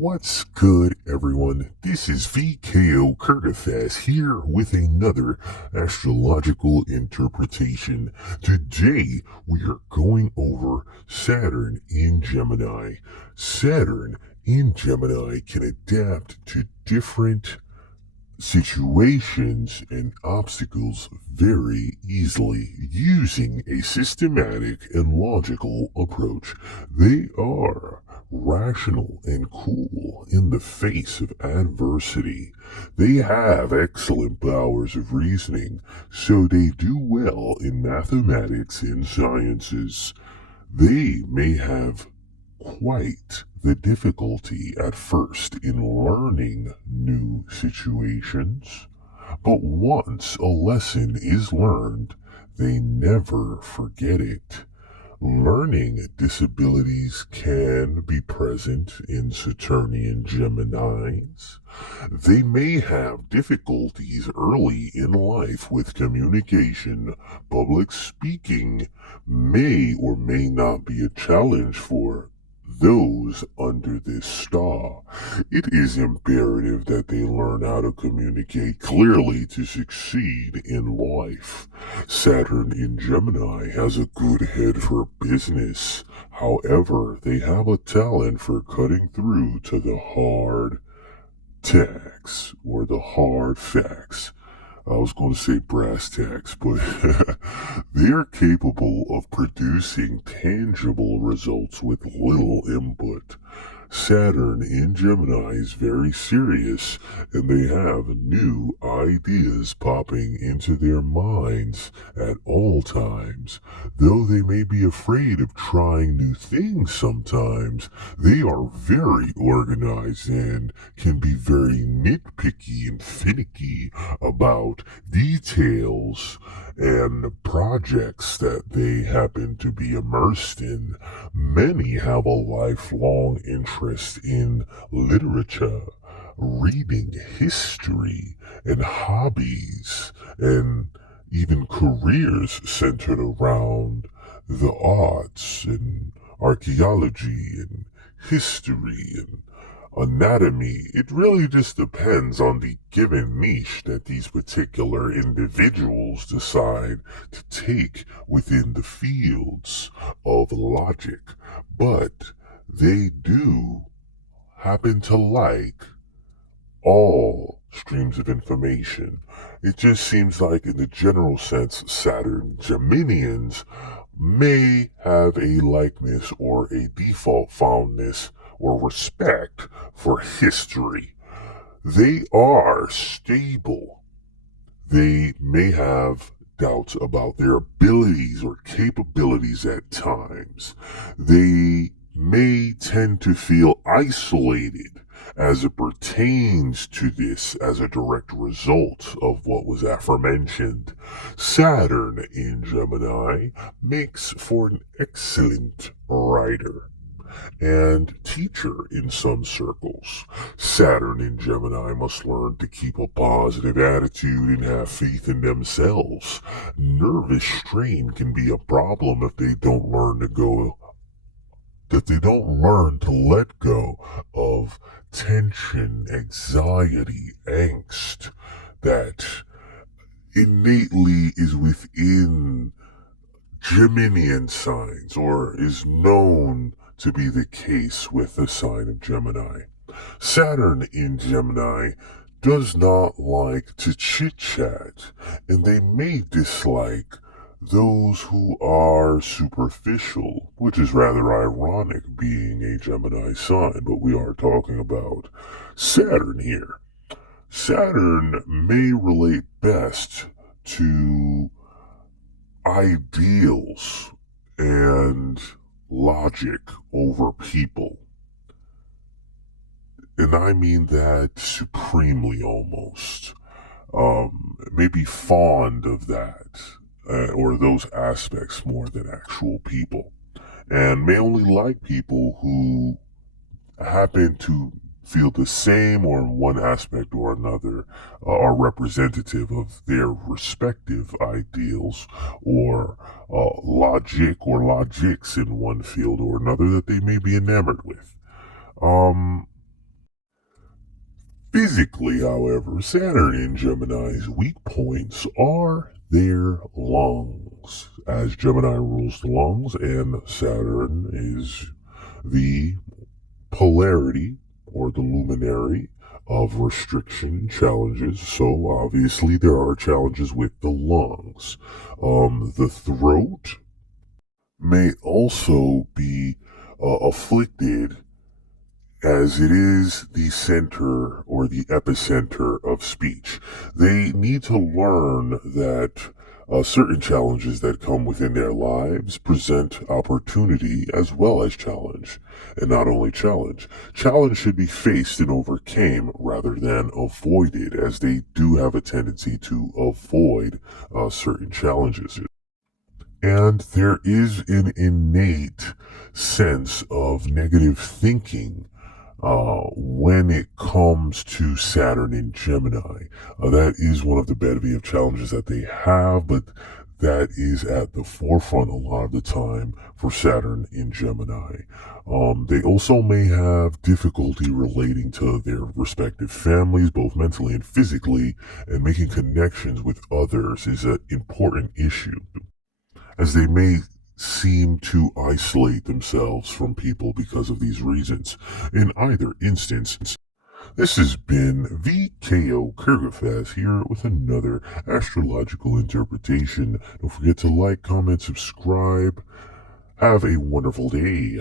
What's good, everyone? This is V.K.O Kurgaphas here with another astrological interpretation. Today, we are going over Saturn in Gemini. Saturn in Gemini can adapt to different situations and obstacles very easily using a systematic and logical approach. They are rational and cool in the face of adversity. They have excellent powers of reasoning, so they do well in mathematics and sciences. They may have quite the difficulty at first in learning new situations, but once a lesson is learned, they never forget it. Learning disabilities can be present in Saturnian Geminis. They may have difficulties early in life with communication. Public speaking may or may not be a challenge for those under this star. It is imperative that they learn how to communicate clearly to succeed in life. Saturn in Gemini has a good head for business. However, they have a talent for cutting through to the hard tacks or the hard facts. I was going to say brass tacks, but they are capable of producing tangible results with little input. Saturn in Gemini is very serious, and they have new ideas popping into their minds at all times. Though they may be afraid of trying new things sometimes, they are very organized and can be very nitpicky and finicky about details and projects that they happen to be immersed in. Many have a lifelong interest in literature, reading history, and hobbies, and even careers centered around the arts and archaeology and history and anatomy. It really just depends on the given niche that these particular individuals decide to take within the fields of logic. But they do happen to like all streams of information. It just seems like in the general sense, Saturn Geminians may have a likeness or a default fondness or respect for history. They are stable. They may have doubts about their abilities or capabilities at times. They may tend to feel isolated as it pertains to this as a direct result of what was aforementioned. Saturn in Gemini makes for an excellent writer and teacher in some circles. Saturn in Gemini must learn to keep a positive attitude and have faith in themselves. Nervous strain can be a problem if they don't learn to let go of tension, anxiety, angst that innately is within Geminian signs or is known to be the case with the sign of Gemini. Saturn in Gemini does not like to chit-chat, and they may dislike those who are superficial, which is rather ironic being a Gemini sign, but we are talking about Saturn here. Saturn may relate best to ideals and logic over people. And I mean that supremely almost. Maybe fond of that, or those aspects more than actual people. And may only like people who happen to feel the same or in one aspect or another are representative of their respective ideals or logic or logics in one field or another that they may be enamored with. Physically, however, Saturn in Gemini's weak points are their lungs, as Gemini rules the lungs, and Saturn is the polarity or the luminary of restriction and challenges. So obviously there are challenges with the lungs. The throat may also be afflicted, as it is the center or the epicenter of speech. They need to learn that certain challenges that come within their lives present opportunity as well as challenge. And not only challenge. Challenge should be faced and overcame rather than avoided, as they do have a tendency to avoid certain challenges. And there is an innate sense of negative thinking when it comes to Saturn in Gemini. That is one of the bevy of challenges that they have, but that is at the forefront a lot of the time for Saturn in Gemini. They also may have difficulty relating to their respective families, both mentally and physically, and making connections with others is an important issue, as they may seem to isolate themselves from people because of these reasons. In either instance, this has been V.K.O Kurgaphas here with another astrological interpretation. Don't forget to like, comment, subscribe. Have a wonderful day.